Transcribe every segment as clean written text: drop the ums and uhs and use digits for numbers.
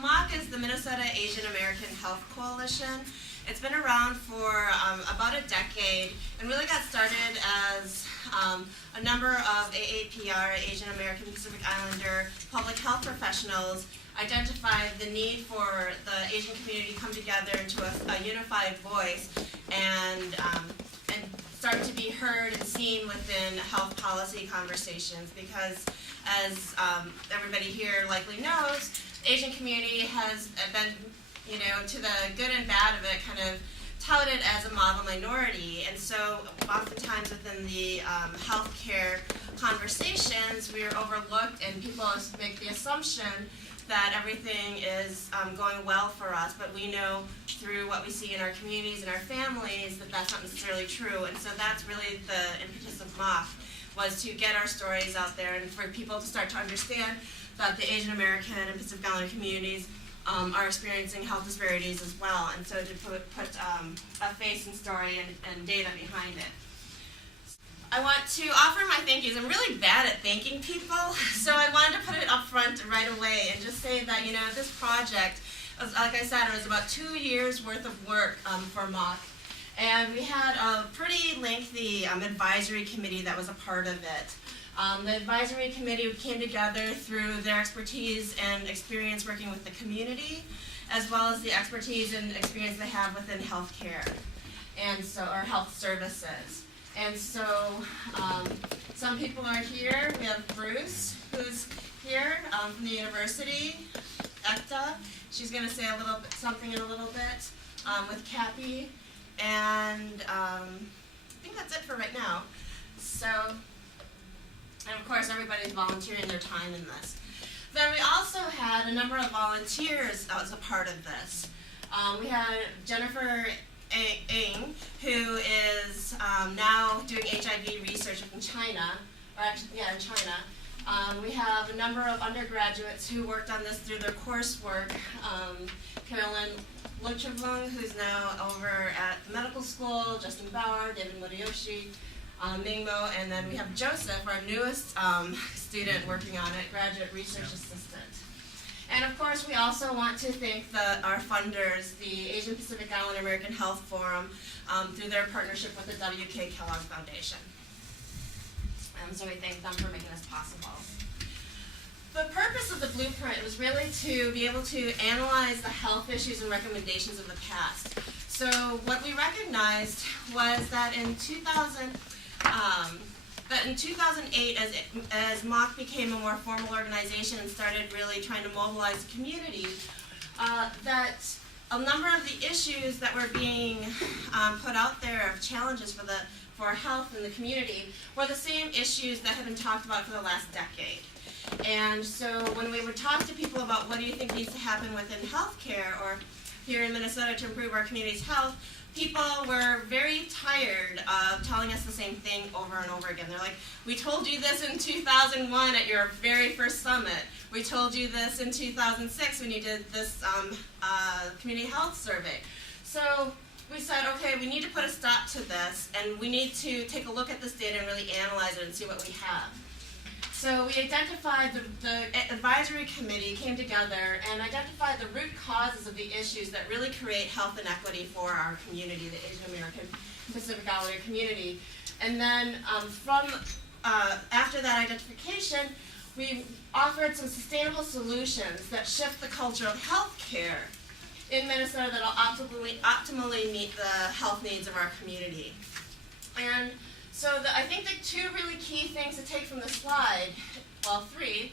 MAahc is the Minnesota Asian American Health Coalition. It's been around for about a decade and really got started as a number of AAPI, Asian American Pacific Islander, public health professionals identified the need for the Asian community to come together into a unified voice and start to be heard and seen within health policy conversations, because as everybody here likely knows, the Asian community has been, to the good and bad of it, kind of touted as a model minority. And so oftentimes within the healthcare conversations, we are overlooked and people make the assumption that everything is going well for us, but we know through what we see in our communities and our families that that's not necessarily true. And so that's really the impetus of MAahc, was to get our stories out there and for people to start to understand that the Asian American and Pacific Islander communities are experiencing health disparities as well, and so to put a face and story and data behind it. I want to offer my thank yous. I'm really bad at thanking people, so I wanted to put it up front right away and just say that, this project, like I said, it was about 2 years worth of work for MAahc, and we had a pretty lengthy advisory committee that was a part of it. The advisory committee came together through their expertise and experience working with the community, as well as the expertise and experience they have within healthcare, or health services. And so some people are here. We have Bruce, who's here from the university. Ekta, she's going to say something in a little bit with Cappy, and I think that's it for right now. So, and of course, everybody's volunteering their time in this. Then we also had a number of volunteers that was a part of this. We had Jennifer Ng, who is now doing HIV research in China, in China. We have a number of undergraduates who worked on this through their coursework. Carolyn Luchavung, who's now over at the medical school, Justin Bauer, David Moriyoshi, Mingmo, and then we have Joseph, our newest student working on it, graduate research assistant. And of course, we also want to thank our funders, the Asian Pacific Islander American Health Forum, through their partnership with the W.K. Kellogg Foundation. And so we thank them for making this possible. The purpose of the blueprint was really to be able to analyze the health issues and recommendations of the past. So what we recognized was that in 2008, as MAahc became a more formal organization and started really trying to mobilize the community, that a number of the issues that were being put out there of challenges for health in the community were the same issues that had been talked about for the last decade. And so when we would talk to people about what do you think needs to happen within healthcare or here in Minnesota to improve our community's health, people were very tired of telling us the same thing over and over again. They're like, we told you this in 2001 at your very first summit. We told you this in 2006 when you did this community health survey. So we said, okay, we need to put a stop to this, and we need to take a look at this data and really analyze it and see what we have. So we identified, the advisory committee came together and identified the root causes of the issues that really create health inequity for our community, the Asian American Pacific Islander community. And then after that identification, we offered some sustainable solutions that shift the culture of healthcare in Minnesota that will optimally meet the health needs of our community. And so I think the two really key things to take from the slide, well, three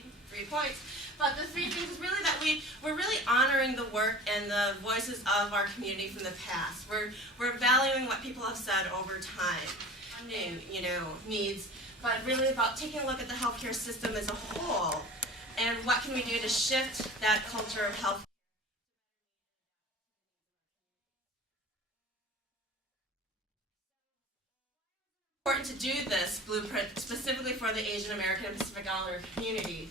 points, but the three things is really that we're really honoring the work and the voices of our community from the past. We're valuing what people have said over time, funding, needs, but really about taking a look at the healthcare system as a whole and what can we do to shift that culture of health. Important to do this blueprint specifically for the Asian American and Pacific Islander community.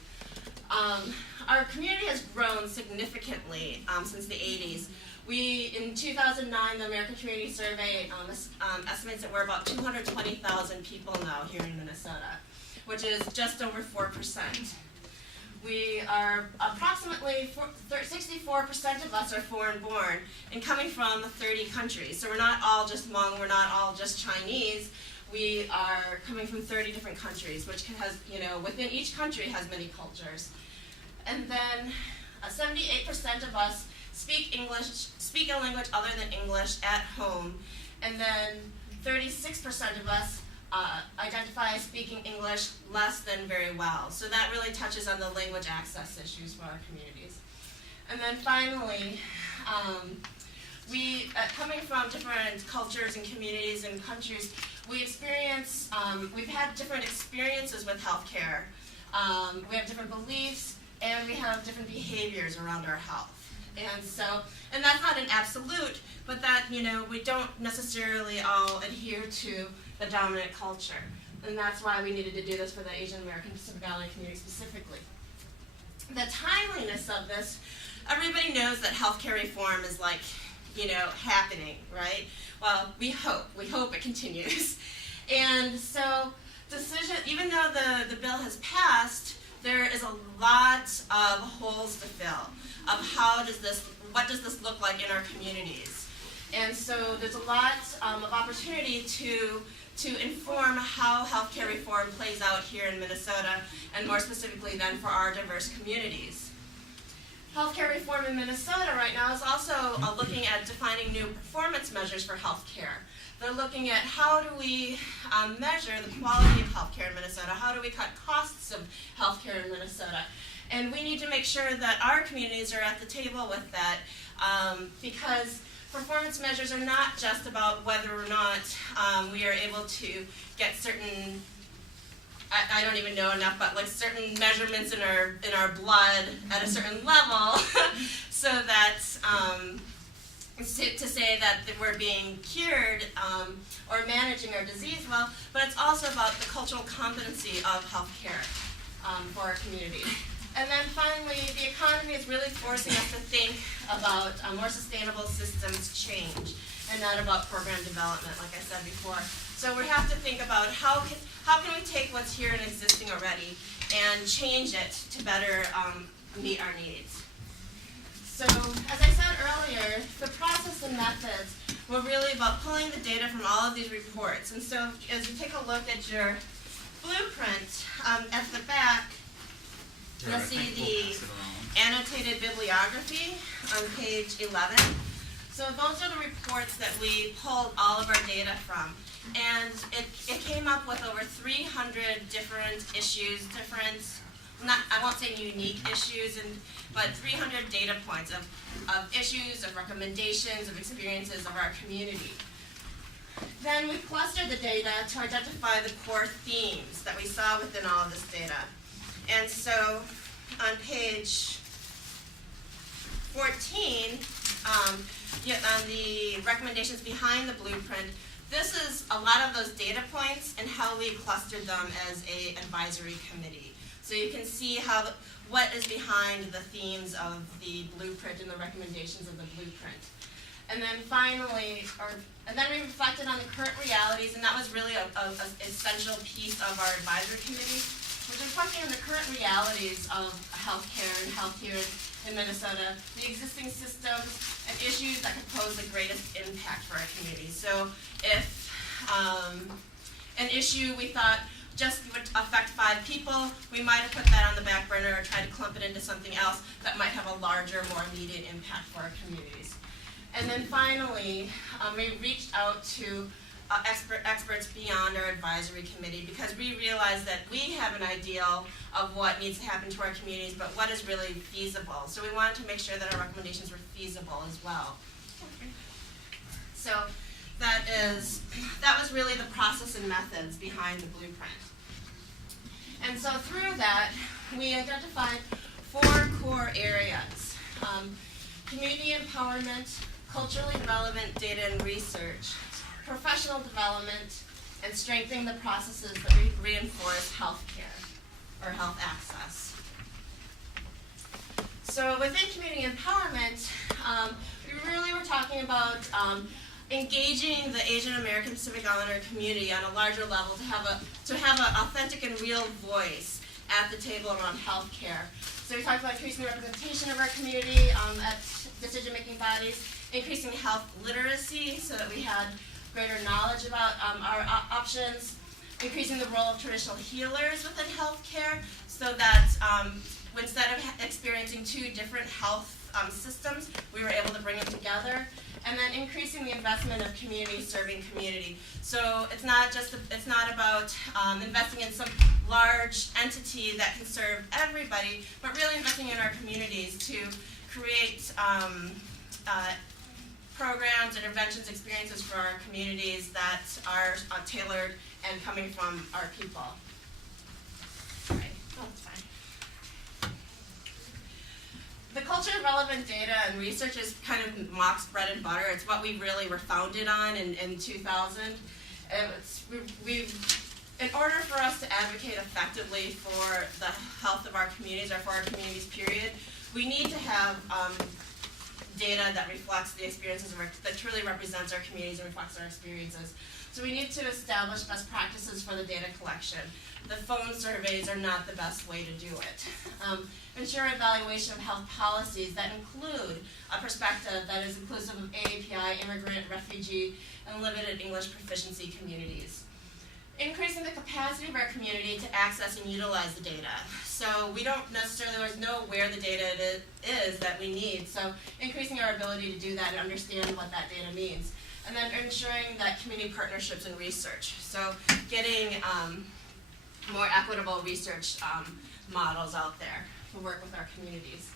Our community has grown significantly since the 80s. In 2009, the American Community Survey estimates that we're about 220,000 people now here in Minnesota, which is just over 4%. We are approximately 64% of us are foreign born and coming from 30 countries. So we're not all just Hmong, we're not all just Chinese. We are coming from 30 different countries, which has, within each country has many cultures. And then 78% of us speak a language other than English at home. And then 36% of us identify as speaking English less than very well. So that really touches on the language access issues for our communities. And then finally, coming from different cultures and communities and countries, we've had different experiences with healthcare. We have different beliefs, and we have different behaviors around our health. And that's not an absolute, but that, we don't necessarily all adhere to the dominant culture. And that's why we needed to do this for the Asian American Pacific Islander community specifically. The timeliness of this, everybody knows that healthcare reform is happening, right? Well, we hope it continues. And so even though the bill has passed, there is a lot of holes to fill of what does this look like in our communities. And so there's a lot of opportunity to inform how healthcare reform plays out here in Minnesota, and more specifically then for our diverse communities. Healthcare reform in Minnesota right now is also looking at defining new performance measures for healthcare. They're looking at how do we measure the quality of healthcare in Minnesota, how do we cut costs of healthcare in Minnesota. And we need to make sure that our communities are at the table with that, because performance measures are not just about whether or not we are able to get certain, I don't even know enough, but certain measurements in our blood at a certain level, so that to say that we're being cured or managing our disease well, but it's also about the cultural competency of healthcare for our community. And then finally, the economy is really forcing us to think about more sustainable systems change and not about program development, like I said before. So we have to think about how can we take what's here and existing already and change it to better meet our needs. So as I said earlier, the process and methods were really about pulling the data from all of these reports. And so as you take a look at your blueprint at the back, you'll see the annotated bibliography on page 11. So those are the reports that we pulled all of our data from. And it came up with over 300 different issues, I won't say unique issues, but 300 data points of issues, of recommendations, of experiences of our community. Then we clustered the data to identify the core themes that we saw within all of this data. And so on page 14, on the recommendations behind the blueprint, this is a lot of those data points and how we clustered them as an advisory committee. So you can see what is behind the themes of the blueprint and the recommendations of the blueprint. And then finally, then we reflected on the current realities, and that was really an essential piece of our advisory committee, which is reflecting on the current realities of healthcare and health here in Minnesota, the existing systems and issues that could pose the greatest impact for our community. So if an issue we thought just would affect 5 people, we might have put that on the back burner or tried to clump it into something else that might have a larger, more immediate impact for our communities. And then finally, we reached out to experts beyond our advisory committee, because we realized that we have an ideal of what needs to happen to our communities, but what is really feasible. So we wanted to make sure that our recommendations were feasible as well. So that was really the process and methods behind the blueprint. And so through that, we identified 4 core areas: community empowerment, culturally relevant data and research, professional development, and strengthening the processes that reinforce healthcare or health access. So within community empowerment, we really were talking about engaging the Asian American Pacific Islander community on a larger level to have an authentic and real voice at the table around healthcare. So we talked about increasing the representation of our community at decision-making bodies, increasing health literacy so that we had greater knowledge about our options, increasing the role of traditional healers within healthcare so that instead of experiencing two different health systems, we were able to bring them together, and then increasing the investment of community serving community. So it's not about investing in some large entity that can serve everybody, but really investing in our communities to create programs, interventions, experiences for our communities that are tailored and coming from our people. All right. Oh, that's fine. The culture of relevant data and research is kind of maahc's bread and butter. It's what we really were founded on in 2000. In order for us to advocate effectively for the health of our communities, or for our communities, period, we need to have data that reflects the experiences that truly represents our communities and reflects our experiences. So we need to establish best practices for the data collection. The phone surveys are not the best way to do it. Ensure evaluation of health policies that include a perspective that is inclusive of AAPI, immigrant, refugee, and limited English proficiency communities. Increasing the capacity of our community to access and utilize the data. So we don't necessarily always know where the data is that we need, so increasing our ability to do that and understand what that data means. And then ensuring that community partnerships and research. So getting more equitable research models out there to work with our communities.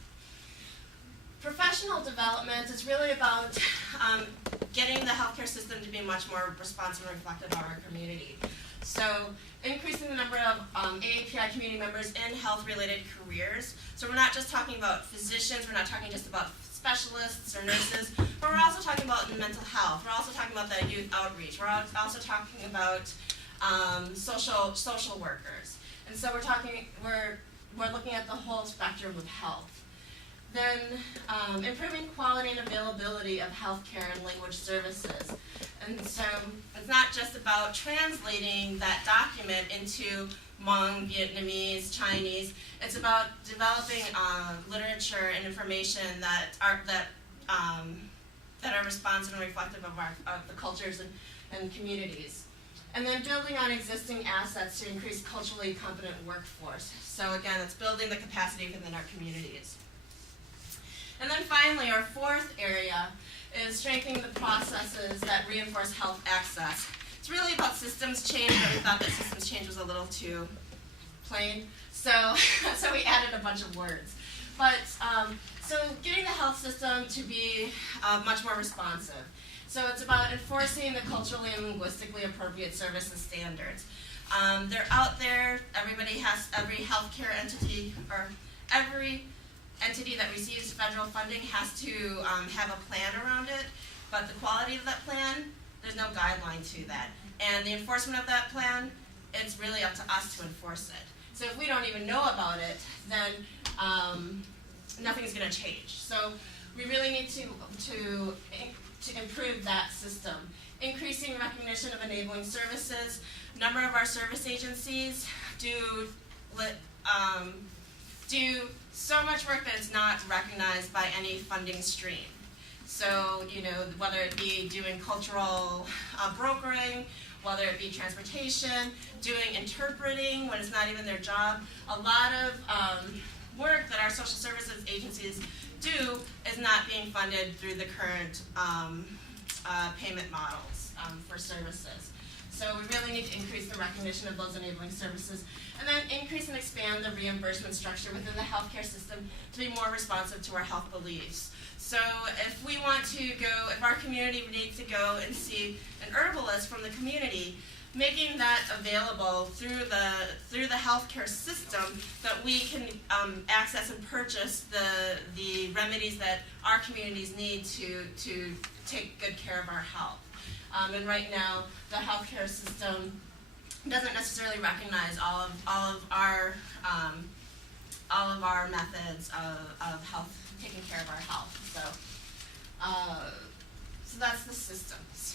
Professional development is really about getting the healthcare system to be much more responsive and reflective of our community. So increasing the number of AAPI community members in health-related careers. So we're not just talking about physicians, we're not talking just about specialists or nurses, but we're also talking about mental health. We're also talking about that youth outreach. We're also talking about social workers. And so we're looking at the whole spectrum of health. Then improving quality and availability of healthcare and language services. And so it's not just about translating that document into Hmong, Vietnamese, Chinese. It's about developing literature and information that are responsive and reflective of the cultures and communities. And then building on existing assets to increase culturally competent workforce. So again, it's building the capacity within our communities. And then finally, our fourth area is strengthening the processes that reinforce health access. It's really about systems change, but we thought that systems change was a little too plain, so we added a bunch of words. But so getting the health system to be much more responsive. So it's about enforcing the culturally and linguistically appropriate services standards. They're out there. Every healthcare entity or every entity that receives federal funding has to have a plan around it, but the quality of that plan, there's no guideline to that. And the enforcement of that plan, it's really up to us to enforce it. So if we don't even know about it, then nothing's going to change. So we really need to improve that system. Increasing recognition of enabling services. A number of our service agencies do so much work that is not recognized by any funding stream. So, whether it be doing cultural brokering, whether it be transportation, doing interpreting when it's not even their job, a lot of work that our social services agencies do is not being funded through the current payment models for services. So we really need to increase the recognition of those enabling services, and then increase and expand the reimbursement structure within the healthcare system to be more responsive to our health beliefs. So if we want to go, if our community needs to go and see an herbalist from the community, making that available through the healthcare system, that we can access and purchase the remedies that our communities need to take good care of our health. And right now, the healthcare system doesn't necessarily recognize all of our methods of health, taking care of our health. So that's the systems.